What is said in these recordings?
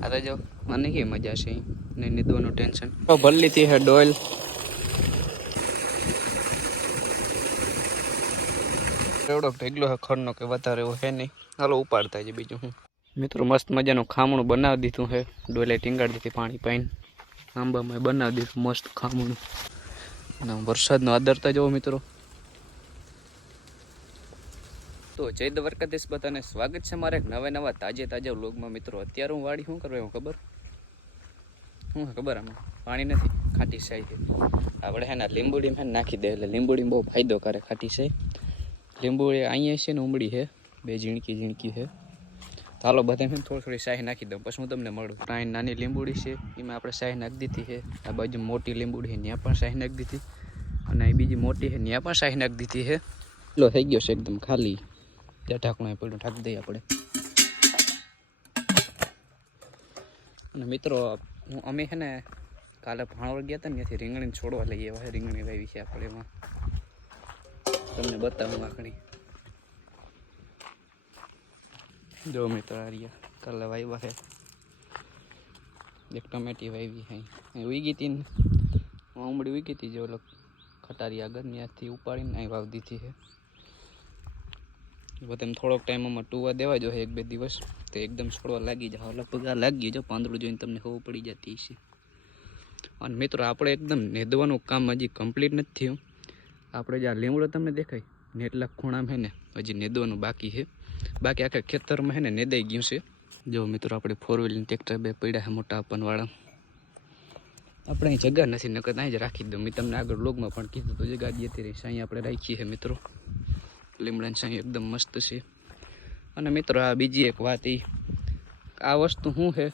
अरे जो મને કે મજા છે નહીં નીંદવાનું ટેન્શન તો ભલ્લી થી હે ડોલ એવડો ઢગલો હે ખડનો કે વધારે એવો હે નહીં હાલો ઉપાડતા છે બીજું હું મિત્રો મસ્ત મજાનું ખામણું બનાવી દીધું હે ડોલે ટીંગાડી દીધી પાણી પાઈને આંબામાં બનાવી દીધું મસ્ત ખામણું અને વરસાદનો આદરતા જુઓ મિત્રો તો જય દ્વારકાધીશ બધાને સ્વાગત છે મારે નવા તાજા વ્લોગમાં મિત્રો અત્યારે હું વાડી શું કરવા હું ખબર આમાં પાણી નથી ખાટી સાઈ છે આપણે હે ને લીંબુડીમાં નાખી દે એટલે લીંબુડીમાં બહુ ફાયદો કરે ખાટી સાઈ લીંબુડી અહીંયા છે ને ઉમડી છે બે ઝીણકી છે તો હાલો બધા થોડી શાહી નાખી દઉં પછી હું તમને મળું અહીં નાની લીંબુડી છે એમાં આપણે શાહી નાખી દીધી છે આ બાજુ મોટી લીંબુડી છે ત્યાં પણ શાહી નાખી દીધી અને અહીં બીજી મોટી છે ત્યાં પણ શાહી નાખી દીધી છે એટલો થઈ ગયો છે એકદમ ખાલી ત્યાં ઢાંકણું પડ્યું ઢાંકી દઈએ આપણે અને મિત્રો અમે છે ને કાલે ભાણવડ ગયા હતા ને ત્યાંથી રીંગણી છોડવા લઈએ એવા રીંગણી વાવી છે આપણે એમાં તમને બતાવું આખણી જો મિત્રો આ રહ્યા કાલે વાવ્યા છે એક ટમેટી વાવી છે ઉગી હતી ને ઉમડી ઉગી હતી જે ઓલો ખટારી આગળ ત્યાંથી ઉપાડીને અહીં વાવી દીધી છે તમે થોડોક ટાઈમ આમાં ટૂવા દેવા જો એક બે દિવસ તો એકદમ છોડવા લાગી જાય લગભગ આ લાગી જો પાંદડું જોઈને તમને ખબર પડી જતી છે અને મિત્રો આપણે એકદમ નેદવાનું કામ હજી કમ્પ્લીટ નથી થયું આપણે જે આ લીમડો તમને દેખાય ને એટલા ખૂણામાં છે ને હજી નેદવાનું બાકી છે બાકી આખા ખેતરમાં છે ને નેદાઈ ગયું છે જો મિત્રો આપણે ફોર વ્હીલર ટ્રેક્ટર બે પડ્યા છે મોટા આપનવાળા આપણે અહીં જગ્યા નથી નકર અહીં જ રાખી દઉં મેં તમને આગળ વ્લોગમાં પણ કીધું તો જગ્યા જતી રહી અહીં આપણે રાખીએ છીએ મિત્રો લીમડાની સાઈ એકદમ મસ્ત છે અને મિત્રો આ બીજી એક વાત આ વસ્તુ શું છે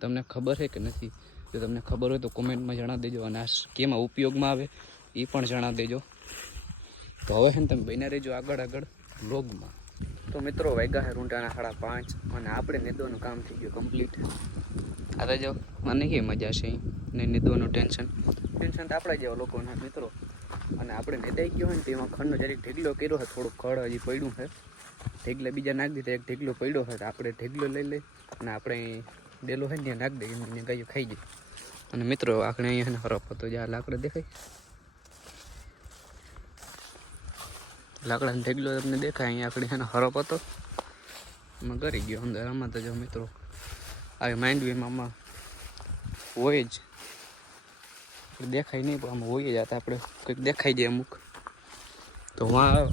તમને ખબર છે કે નથી જો તમને ખબર હોય તો કોમેન્ટમાં જણાવી દેજો અને આ કેમાં ઉપયોગમાં આવે એ પણ જણાવી દેજો તો હવે છે ને તમે બન્યા રહેજો આગળ વ્લોગમાં તો મિત્રો વાગ્યા છે રૂંટાના 5:30 અને આપણે નેદવાનું કામ થઈ ગયું કમ્પ્લીટ આ જો મને કે મજા છે નહીં નેદવાનું ટેન્શન તો આપણે જેવા લોકોને મિત્રો અને આપણે નેદાઈ ગયો હોય ને તેમાં ખંડનો જરીક ઢેગલો કર્યો છે થોડુંક ખડ હજી પડ્યું છે ઢેગલા બીજા નાખી દીધા એક ઢેગલો પડ્યો છે આપણે ઢેગલો લઈ અને આપણે ડેલો હોય ને ત્યાં નાખી દઈએ એને ગાયો ખાઈ જાય અને મિત્રો આપણે અહીંયા હરફ હતો જ્યાં લાકડા દેખાય લાકડાનો ઢેગલો તમને દેખાય અહીંયા આપણે એને હરફ હતો એમાં કરી ગયો અંદર આમાં તો જો મિત્રો આવી માઇન્ડ વીમાં આમાં હોય જ દેખાય નહીં પણ આમાં હોય જ આપણે કંઈક દેખાઈ જાય અમુક તો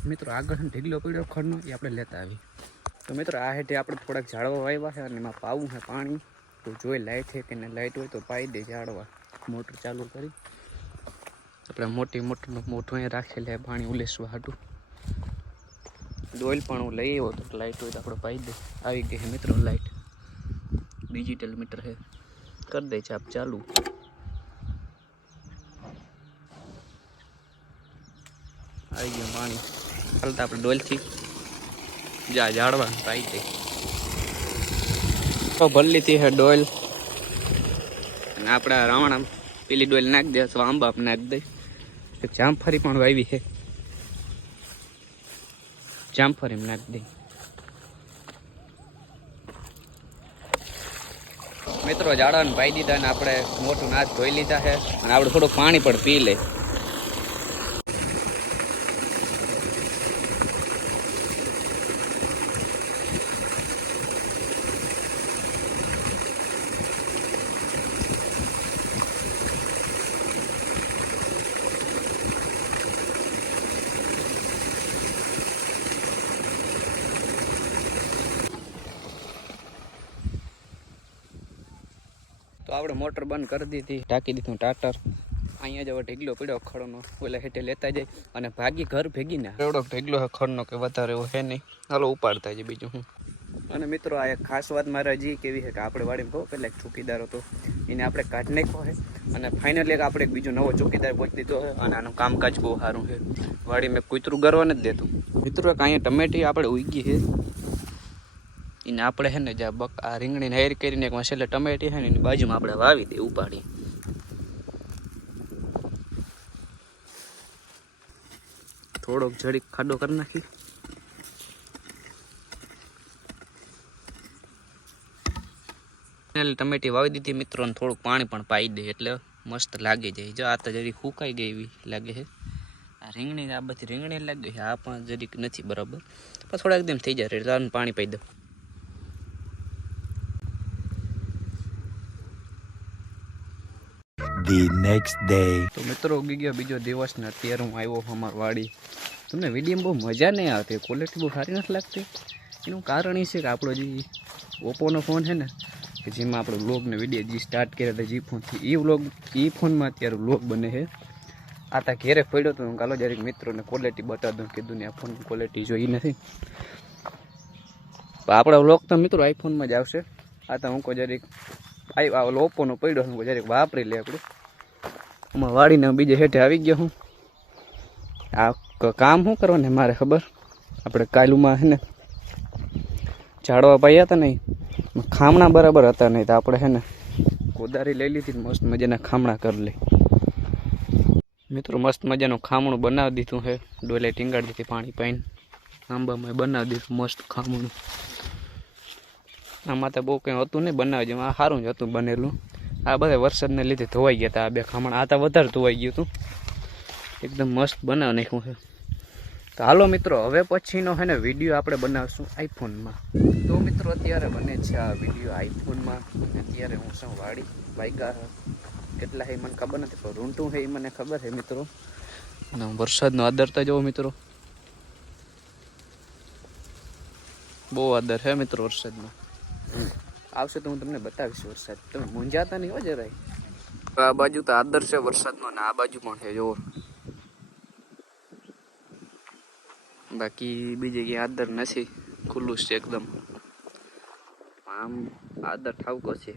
મિત્રો આગળ ઢીગલો પડ્યો ખડનો એ આપણે લેતા આવી તો મિત્રો આ હેઠે આપણે થોડાક ઝાડવા વાવ્યા છે અને એમાં પાવું છે પાણી તો જોઈ લાઇટ છે કે ને લાઇટ હોય તો પાઈ દે ઝાડવા મોટર ચાલુ કરી આપણે મોટું અહીંયા રાખેલા પાણી ઉલેસવા હાટું ડોલ પણ હું લઈ આવ્યો તો લાઇટ હોય તો આપણે પાઈ દે આવી ગઈ છે મિત્રો લાઇટ ડિજિટલ મીટર છે કરી દે છે આપ ચાલુ આવી ગયું પાણી હાલતા આપણે ડોલથી ઝાડવા પાઈ દે તો ભલ્લીથી હે ડોલ અને આપણા રાવણા પેલી ડોલ નાખી દે અથવા આંબા નાખી દે જામફળી પણ વાવી છે જામફળી નાખી દે મિત્રો ઝાડવાને પાઈ દીધા ને આપણે મોટું નાચ ધોઈ લીધા છે અને આપણે થોડું પાણી પણ પી લે તો આપણે મોટર બંધ કરી દીધી ઢાંકી દીધું ટાટર અહીંયા જ હવે ઢેગલો પડ્યો ખડનો ઓલા હેઠે લેતા જાય અને ભાગી ઘર ભેગીને એવડો ઢેગલો છે ખડનો કે વધારે એવો હે નહીં હાલો ઉપાડતા જાય બીજું હું અને મિત્રો આ એક ખાસ વાત મારે હજી કેવી છે કે આપણે વાડીમાં કહો પહેલાં એક ચોકીદાર હતો એને આપણે કાઢી નાખ્યો છે અને ફાઇનલી આપણે એક બીજો નવો ચોકીદાર પહોંચી દીધો છે અને આનું કામકાજ બહુ સારું છે વાડીમાં કૂતરું ગરવા નથી દેતું મિત્રો એક અહીંયા ટમેટી આપણે ઉગી છે એને આપણે છે ને જ્યાં આ રીંગણીને હેર કરીને એક છેલ્લે ટમેટી છે ને એની બાજુમાં આપણે વાવી દે ઉપાડી થોડોક જરીક ખાડો કરી નાખી ટમેટી વાવી દીધી મિત્રો, અને થોડુંક પાણી પણ પાઈ દે એટલે મસ્ત લાગી જાય. જો આ તો જરી સુકાઈ ગઈ એવી લાગે છે. આ રીંગણી, આ બધી રીંગણી લાગે છે, આ પણ જરીક નથી બરાબર, પણ થોડા એકદમ થઈ જાય એટલે પાણી પાઈ દઉં. The next day. તો મિત્રો ઉગી ગયો બીજો દિવસ ને અત્યારે હું આવ્યો અમારી વાડી. તમને વિડીયોમાં બહુ મજા નહીં આવતી, ક્વોલિટી બહુ સારી નથી લાગતી. એનું કારણ એ છે કે આપણો જે ઓપ્પોનો ફોન છે ને, કે જેમાં આપણે વ્લોગને વિડીયો જે સ્ટાર્ટ કર્યા હતા જે ફોનથી, એ ફોનમાં અત્યારે વ્લોગ બને છે. આ તા ઘેરે પડ્યો તો હું કાલો જરીક મિત્રોને ક્વોલિટી બતાવી દઉં, કીધું ને આ ફોનની ક્વોલિટી જોઈ નથી. આપણા વ્લોગ તો મિત્રો આઈફોનમાં જ આવશે. આ તો હું કોઈ જરીક ઓપ્પોનો પડ્યો હું જરીક વાપરી લે આપણે. આમાં વાડીને બીજે હેઠે આવી ગયો હું. આ કામ શું કરવાને મારે ખબર, આપણે કાલુમાં છે ને ઝાડવા પાયા હતા નહીં, ખામણા બરાબર હતા નહીં, તો આપણે છે ને કોદારી લઈ લીધી, મસ્ત મજાના ખામણા કરી લઈ. મિત્રો મસ્ત મજાનું ખામણું બનાવી દીધું છે, ડોલે ટીંગાડી દીધી પાણી પાઈને, આંબામાં બનાવી દીધું મસ્ત ખામણું. આમાં તો બહુ કંઈ હતું નહીં બનાવી જેમાં, આ સારું જ હતું બનેલું. આ બધા વરસાદને લીધે ધોવાઈ ગયા હતા આ બે ખામણા, આ તો વધારે ધોવાઈ ગયું હતું. એકદમ મસ્ત બનાવી નાખ્યું છે. તો હાલો મિત્રો, હવે પછીનો છે ને વિડીયો આપણે બનાવશું આઈફોનમાં. તો મિત્રો અત્યારે બને છે આ વિડીયો આઈફોનમાં. અત્યારે હું શું વાડી વાગ્યા કેટલા છે મને ખબર નથી, પણ રૂંટું છે એ મને ખબર છે મિત્રો. અને વરસાદનો આદર તો જુઓ મિત્રો, બહુ આદર છે મિત્રો વરસાદનો. આવશે તો હું તમને બતાવીશ વરસાદ, તમે મૂંઝાતા નહીં હો જરાય. આ બાજુ તો આદર છે વરસાદનો, ને આ બાજુ પણ છે જુઓ. બાકી બીજી ક્યાંય આદર નથી, ખુલ્લું છે એકદમ. આમ આદર ઠાવકો છે.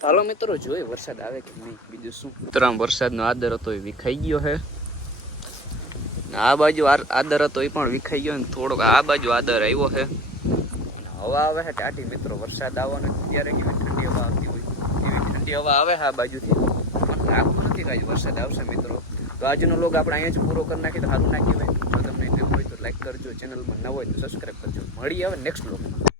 ચાલો મિત્રો જોઈએ વરસાદ આવે કે નહીં, બીજું શું. મિત્રો આમ વરસાદનો આદર હતો એ વિખાઈ ગયો છે. આ બાજુ આદર હતો એ પણ વિખાઈ ગયો ને થોડોક આ બાજુ આદર આવ્યો છે. હવા આવે છે ટાઢી મિત્રો, વરસાદ આવવાનો ત્યારે કેવી ઠંડી હવા આવતી હોય એવી ઠંડી હવા આવે છે આ બાજુથી. પણ લાગતું નથી કે વરસાદ આવશે મિત્રો. તો આજનો લોગ આપણે અહીંયા જ પૂરો કરી નાખીએ તો સારું ના કહેવાય. જો તમને ગમ્યું હોય તો લાઈક કરજો, ચેનલમાં ન હોય તો સબસ્ક્રાઈબ કરજો. મળી આવે નેક્સ્ટ લોગમાં.